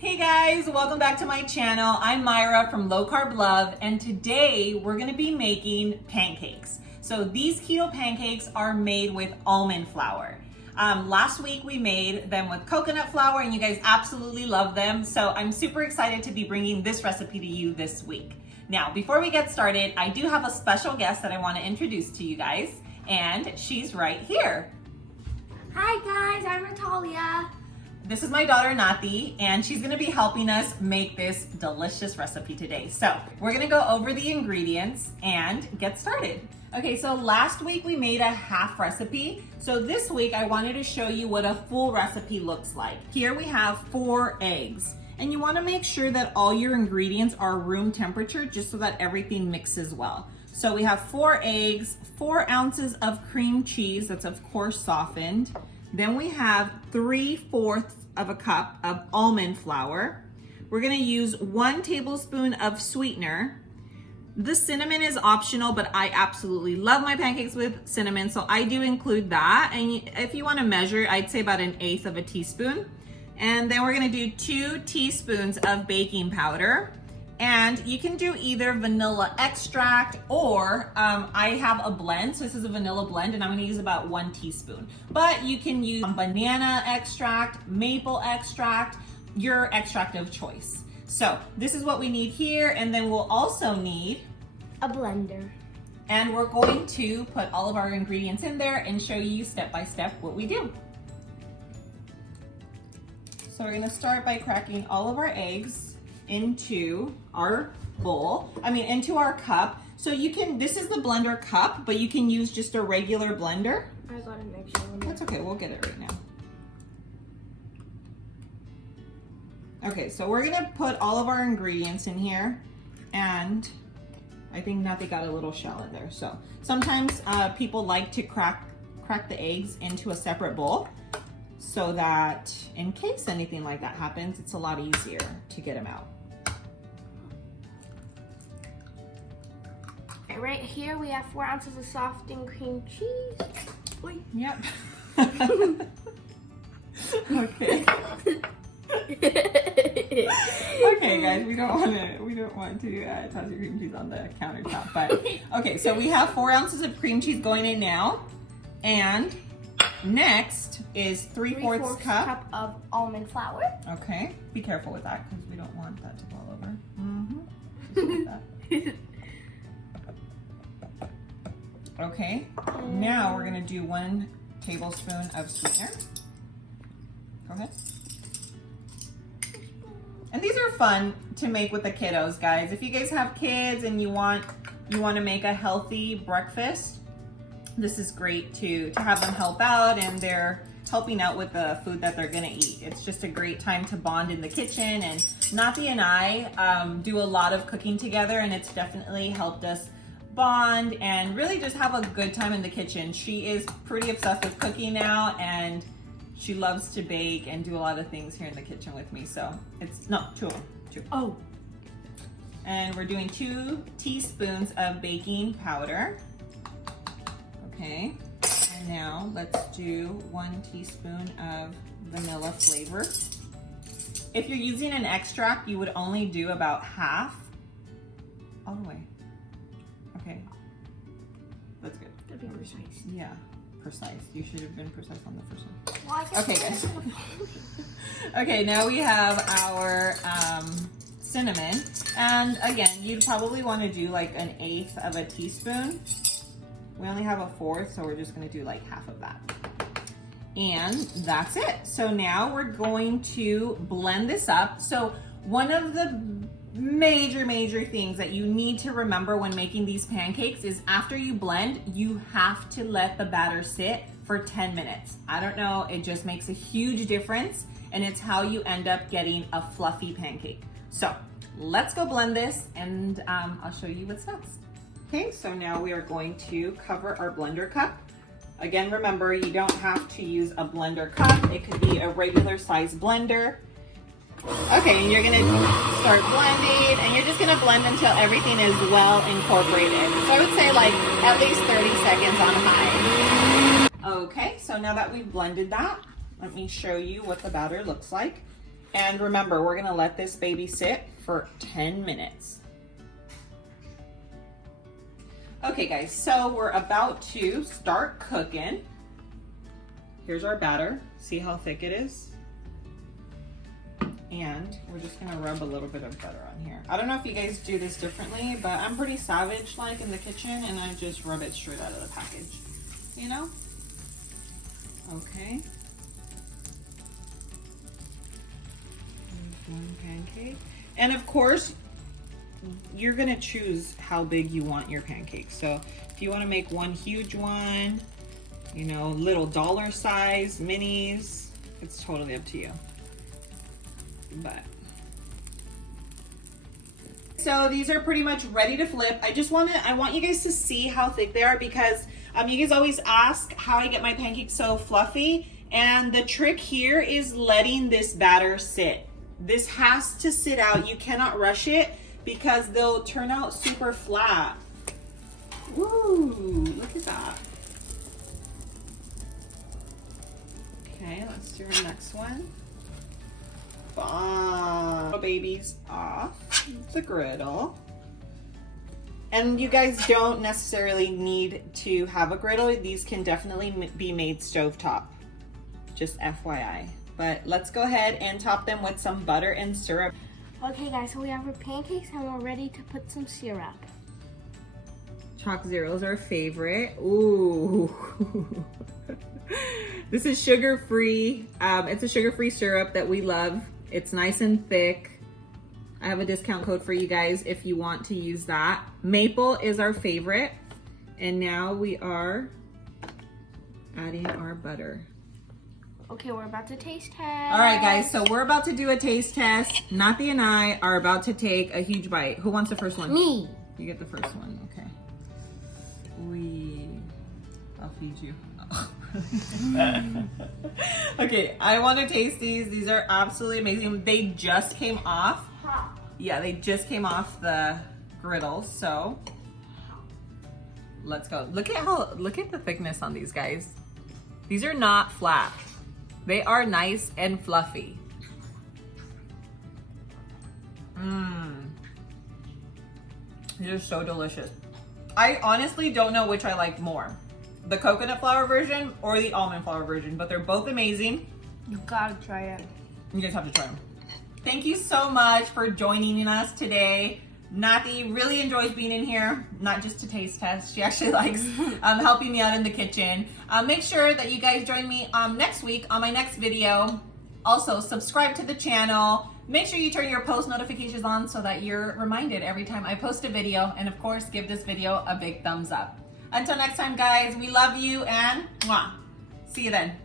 Hey guys, welcome back to my channel. I'm Myra from Low Carb Love, and today we're gonna be making pancakes. So these keto pancakes are made with almond flour. Last week we made them with coconut flour and you guys absolutely love them. So I'm super excited to be bringing this recipe to you this week. Now, before we get started, I do have a special guest that I wanna introduce to you guys, and she's right here. Hi guys, I'm Natalia. This is my daughter Nati, and she's gonna be helping us make this delicious recipe today. So we're gonna go over the ingredients and get started. Okay, so last week we made a half recipe. So this week I wanted to show you what a full recipe looks like. Here we have 4 eggs, and you wanna make sure that all your ingredients are room temperature just so that everything mixes well. So we have 4 eggs, 4 ounces of cream cheese that's of course softened. Then we have 3/4 of a cup of almond flour. We're gonna use 1 tablespoon of sweetener. The cinnamon is optional, but I absolutely love my pancakes with cinnamon, so I do include that. And if you wanna measure, I'd say about 1/8 of a teaspoon. And then we're gonna do 2 teaspoons of baking powder. And you can do either vanilla extract or I have a blend. So this is a vanilla blend and I'm gonna use about 1 teaspoon. But you can use banana extract, maple extract, your extract of choice. So this is what we need here. And then we'll also need A blender. and we're going to put all of our ingredients in there and show you step by step what we do. So we're gonna start by cracking all of our eggs into our bowl, into our cup. So you can, this is the blender cup, but you can use just a regular blender. I got an extra one. That's okay, we'll get it right now. Okay, so we're gonna put all of our ingredients in here, and I think Nati got a little shell in there. So sometimes people like to crack the eggs into a separate bowl so that in case anything like that happens, it's a lot easier to get them out. Right here we have 4 ounces of softened cream cheese. Oy. Yep. Okay. Okay, guys, we don't want to toss your cream cheese on the countertop. But okay, so we have 4 ounces of cream cheese going in now, and next is 3/4 cup of almond flour. Okay, be careful with that because we don't want that to fall over. Just like that. Okay, now we're gonna do 1 tablespoon of sweetener. Go ahead. And these are fun to make with the kiddos, guys. If you guys have kids and you want to make a healthy breakfast, this is great to have them help out, and they're helping out with the food that they're gonna eat. It's just a great time to bond in the kitchen, and Nati and I do a lot of cooking together, and it's definitely helped us bond and really just have a good time in the kitchen. She is pretty obsessed with cooking now, and she loves to bake and do a lot of things here in the kitchen with me. So it's, no, 2 of them, 2. Oh. And we're doing 2 teaspoons of baking powder. Okay, and now let's do 1 teaspoon of vanilla flavor. If you're using an extract, you would only do about half, all the way. Okay, that's good. That'd be precise. Yeah, precise. You should have been precise on the first one. Well, okay, guys. Okay, now we have our cinnamon. And again, you'd probably want to do like 1/8 of a teaspoon. We only have 1/4, so we're just gonna do like half of that. And that's it. So now we're going to blend this up. So one of the major things that you need to remember when making these pancakes is after you blend, you have to let the batter sit for 10 minutes. I don't know, it just makes a huge difference, and it's how you end up getting a fluffy pancake. So let's go blend this, and I'll show you what's next. Okay, so now we are going to cover our blender cup. Again, remember, you don't have to use a blender cup. It could be a regular size blender. Okay, and you're gonna start blending, and you're just gonna blend until everything is well incorporated. So I would say like at least 30 seconds on high. Okay, so now that we've blended that, let me show you what the batter looks like. And remember, we're gonna let this baby sit for 10 minutes. Okay guys, so we're about to start cooking. Here's our batter. See how thick it is? And we're just gonna rub a little bit of butter on here. I don't know if you guys do this differently, but I'm pretty savage like in the kitchen, and I just rub it straight out of the package, you know? Okay. There's one pancake. And of course, you're gonna choose how big you want your pancakes. So if you wanna make one huge one, you know, little dollar size minis, it's totally up to you. But so these are pretty much ready to flip. I want you guys to see how thick they are, because you guys always ask how I get my pancakes so fluffy, and the trick here is letting this batter sit. This has to sit out. You cannot rush it because they'll turn out super flat. Woo, look at that. Okay, let's do our next one. Bomb. Babies off the griddle. And you guys don't necessarily need to have a griddle. These can definitely be made stovetop. Just FYI. But let's go ahead and top them with some butter and syrup. Okay guys, so we have our pancakes and we're ready to put some syrup. Chalk Zero's our favorite. Ooh. This is sugar-free. It's a sugar-free syrup that we love. It's nice and thick. I have a discount code for you guys if you want to use that. Maple is our favorite. And now we are adding our butter. Okay, we're about to taste test. All right, guys, so we're about to do a taste test. Nati and I are about to take a huge bite. Who wants the first one? Me. You get the first one, okay. I'll feed you. Okay, I want to taste these. These are absolutely amazing. They just came off. Yeah, they just came off the griddle, so let's go. Look at the thickness on these guys. These are not flat. They are nice and fluffy. These are so delicious. I honestly don't know which I like more, the coconut flour version or the almond flour version, but they're both amazing. You gotta try it. You guys have to try them. Thank you so much for joining us today. Nati really enjoys being in here, not just to taste test. She actually likes helping me out in the kitchen. Make sure that you guys join me next week on my next video. Also, subscribe to the channel. Make sure you turn your post notifications on so that you're reminded every time I post a video. And of course, give this video a big thumbs up. Until next time, guys, we love you and mwah. See you then.